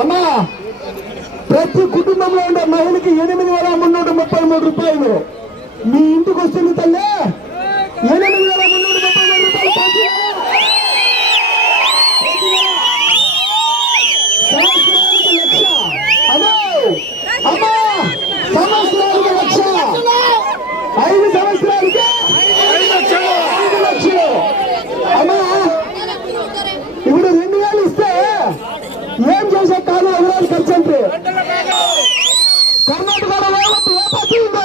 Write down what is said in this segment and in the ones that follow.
అమ్మా ప్రతి కుటుంబంలో ఉండే మహిళకి 8,333 రూపాయలు మీ ఇంటికి వస్తుంది తల్లి. 8,333 రూపాయలు సంవత్సరానికి 1,00,000. అమ్మా అమ్మా సంవత్సరానికి 1,00,000. 5 సంవత్సరాలకి 5,00,000. అమ్మా ఇప్పుడు 2,000 ఇస్తే ఏం చేసే కాదు ఎవరు ఖర్చు అంటే కర్ణాటకలో ఏ పార్టీ ఉందో,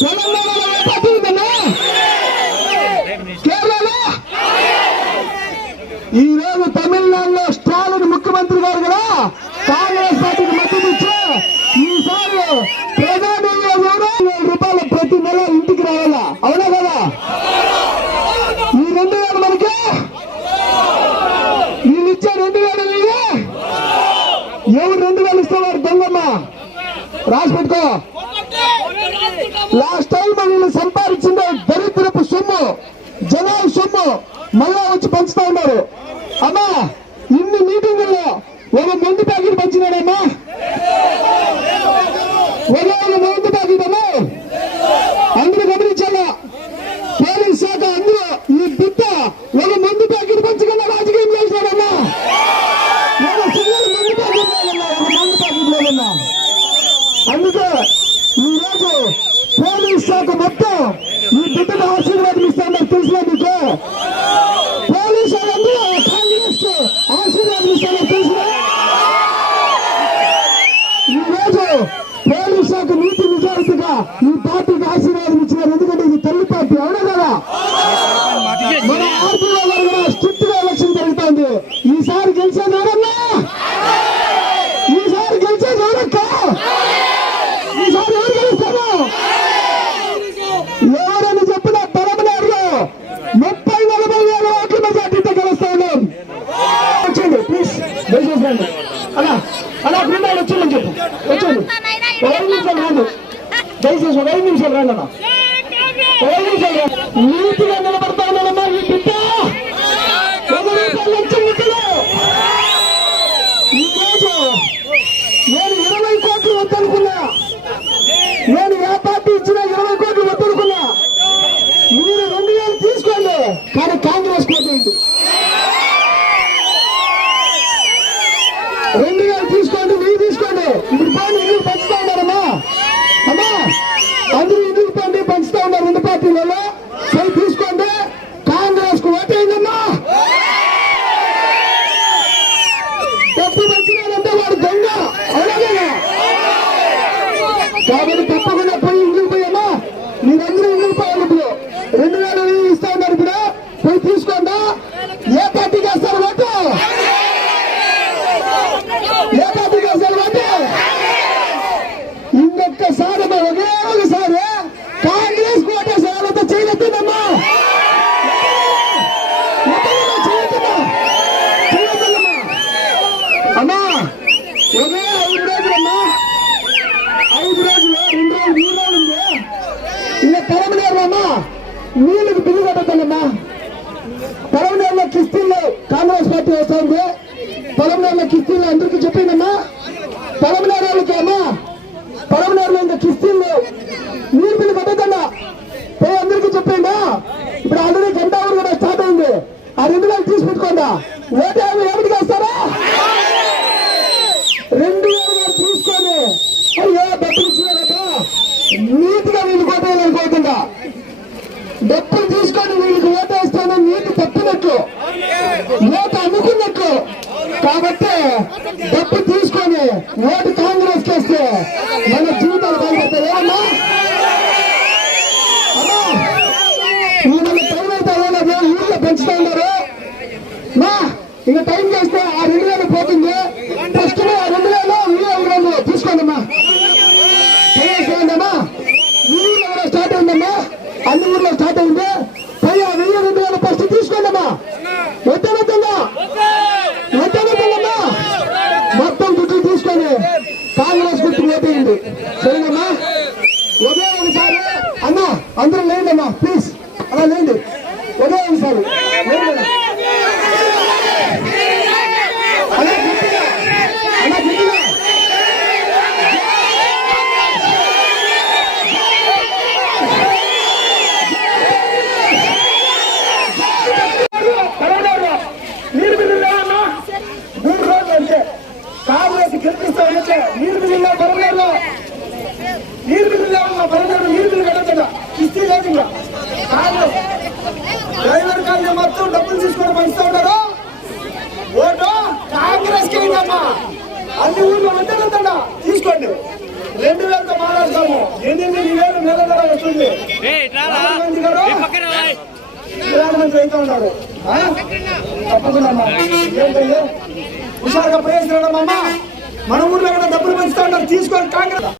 తెలంగాణలో ఏ పార్టీ ఉందన్నా, కేరళలో, ఈ రోజు తమిళనాడులో స్టాలిన్ ముఖ్యమంత్రి గారు కూడా కాంగ్రెస్ పార్టీకి మద్దతు ఇచ్చే ఈసారి ప్రధాని రూపాయలు ప్రతి నెల ఇంటికి రావాలా, అవునా కదా? ఈ 2,000 మనకి వీళ్ళు ఇచ్చే 2,000 ఎవరు 2,000 ఇస్తారు? దొంగమ్మ రాసి పెట్టుకో. లాస్ట్ టైం వీళ్ళు సంపాదించింది దరిద్రపు సొమ్ము, జనాల సొమ్ము మళ్ళా వచ్చి పంచుతా ఉన్నారు. అమ్మా ఇన్ని మీటింగుల్లో ఒక మందు ప్యాకెట్ పంచినాడమ్మా, ఒక మందు ప్యాకెట్ అమ్మా అందరూ గమనించాలా? పోలీస్ శాఖ అందరూ ఈ బిడ్డ ఒక మందు ప్యాకెట్ పంచకుండా రాజకీయం చేసినాడమ్మా. మందు ప్యాకెట్ లేదన్నా, ఒక మందు ప్యాకెట్ లేదన్నా. అందుకే ఈరోజు పోలీస్ శాఖ మొత్తం ఈ బిడ్డను ఆశీర్వాదం ఇస్తామని తెలిసిన మీకు పోలీసు వాళ్ళందరూ కాంగ్రెస్ ఆశీర్వాదం ఇస్తామని తెలిసిన ఈరోజు పోలీస్ శాఖ నీతి నిజాయితీగా ఈ పార్టీకి ఆశీర్వాదం ఇచ్చినారు. ఎందుకంటే ఇది తల్లి పార్టీ, అవునా కదా? మన ఆర్టీఓ గారు కూడా స్ట్రిక్ట్ గా ఎలక్షన్ జరుగుతుంది. ఈసారి గెలిచేది ఎవరన్నా? ఈసారి గెలిచేది ఎవరక్క? ఈసారి ఎవరు గెలుస్తాము? ఎవరని చెప్పిన పరమనేరులో 30-40,000 ఓట్ల మెజార్టీతో గెలుస్తా ఉన్నాం. వచ్చండి ప్లీజ్, దయచేసి అలా అలా బృందాలు వచ్చిందని చెప్పు. వచ్చండి, 5 నిమిషాలు రాండి దయచేసి, 5 నిమిషాలు రాండి అన్న, 5 నిమిషాలు రాండి. నీతిగా నిలబడతా ఉన్నానమ్మా. ఈ బిడ్డ ఈరోజు నేను 20 కోట్లు వద్దనుకున్నా, నేను ఏ పార్టీ ఇచ్చినా 20 కోట్లు వద్దనుకున్నా. మీరు 2,000 తీసుకోండి, కానీ కాంగ్రెస్ కోటేయండి. 2,000 తీసుకోండి, మీరు తీసుకోండి. ఇప్పుడు పోయి ఇల్లు పంచుతా ఉన్నారమ్మా. అమ్మా అందరూ ఇల్లు పంచుతా ఉన్నారు 2 పార్టీలలో. పోయి తీసుకోండి, కాంగ్రెస్ కు ఓటేయండమ్మా. డబ్బు పంచినారంటే వాడు దొంగ, అవునా కదా? కాబట్టి తప్పకుండా పోయి ఇంటికి పోయమ్మా. మీరందరూ ఇంటికి పోవాలి. ఇప్పుడు 2,000 ఇస్తా ఉన్నారు. ఇప్పుడు పోయి తీసుకోండి. ఏ పార్టీకి వేస్తారు ఓటు? ఏ పార్టీకి వేస్తారు ఓటు? ఇంకొకసారి ఒకే ఒకసారి కాంగ్రెస్ ఓటేసారంతా చేయలేదమ్మా. అమ్మా ఒకే 5 రోజులమ్మా, 5 రోజులు, 2 రోజులు, 3 రోజులు ఉంది. ఇలా పరమనేరులమ్మా నీళ్ళకి బిల్లు కట్టద్దమ్మా. పరమనేరులో కిస్తీల్లో కాంగ్రెస్ పార్టీ వస్తుంది. పరమనేరులో కిస్తీల్లో అందరికీ చెప్పిందమ్మా. పరమనేరు వాళ్ళకి అమ్మా, పరమనేరులో ఇంకా కిస్తీల్లో నీరు బిల్లు కట్టద్దన్నా పోయి అందరికీ చెప్పిందా. ఇప్పుడు ఆల్రెడీ గంట అవర్ కూడా స్టార్ట్ అయింది. ఆ 2,000 తీసి పెట్టుకోండా. ఓటేమో ఎవరికి వేస్తారా? 2,000 తీసుకొని అయ్యో డబ్బులు ఇచ్చినారట నీతిగా వీళ్ళు కోటేయాలనుకోకుండా, డబ్బులు తీసుకొని వీళ్ళకి ఓటేస్తాను నీతి తప్పినట్లు, ఓటు అనుకున్నట్లు. కాబట్టి డబ్బు తీసుకొని ఓటు కాంగ్రెస్ చేస్తే మన జీవితాలు బాగుపడతాయి. ఏమన్నా అమ్మా మన టైం అయితే అవ్వలేదు, ఊళ్ళో పెంచుతా ఉన్నారు. మా ఇంకా టైం చేస్తే ఆ 2,000 పోతుంది. ఫస్ట్ ఆ 2,000 తీసుకోండమ్మా. అమ్మా ఊళ్ళో కూడా స్టార్ట్ అయిందమ్మా, అన్ని ఊర్లో స్టార్ట్ అయింది. పోయి ఆ 1,000-2,000 ఫస్ట్ తీసుకోండమ్మా. వద్దనమ్మా మొత్తం గుడ్లు తీసుకొని కాంగ్రెస్ గుర్తు ఓటేయండి. సరేనమ్మా? ఒకే ఒకసారి అన్నా అందరూ లేండమ్మా ప్లీజ్, అలా లేండి. ఒకే ఒకసారి వస్తుంది. ప్రధానమంత్రి అయితే ఉన్నారు. తప్పకుండా హుషారుగా ప్రవేశిస్తున్నాడమ్మా. మన ఊర్లో కూడా డబ్బులు పెంచుతా ఉన్నారు. తీసుకోండి కాంగ్రెస్.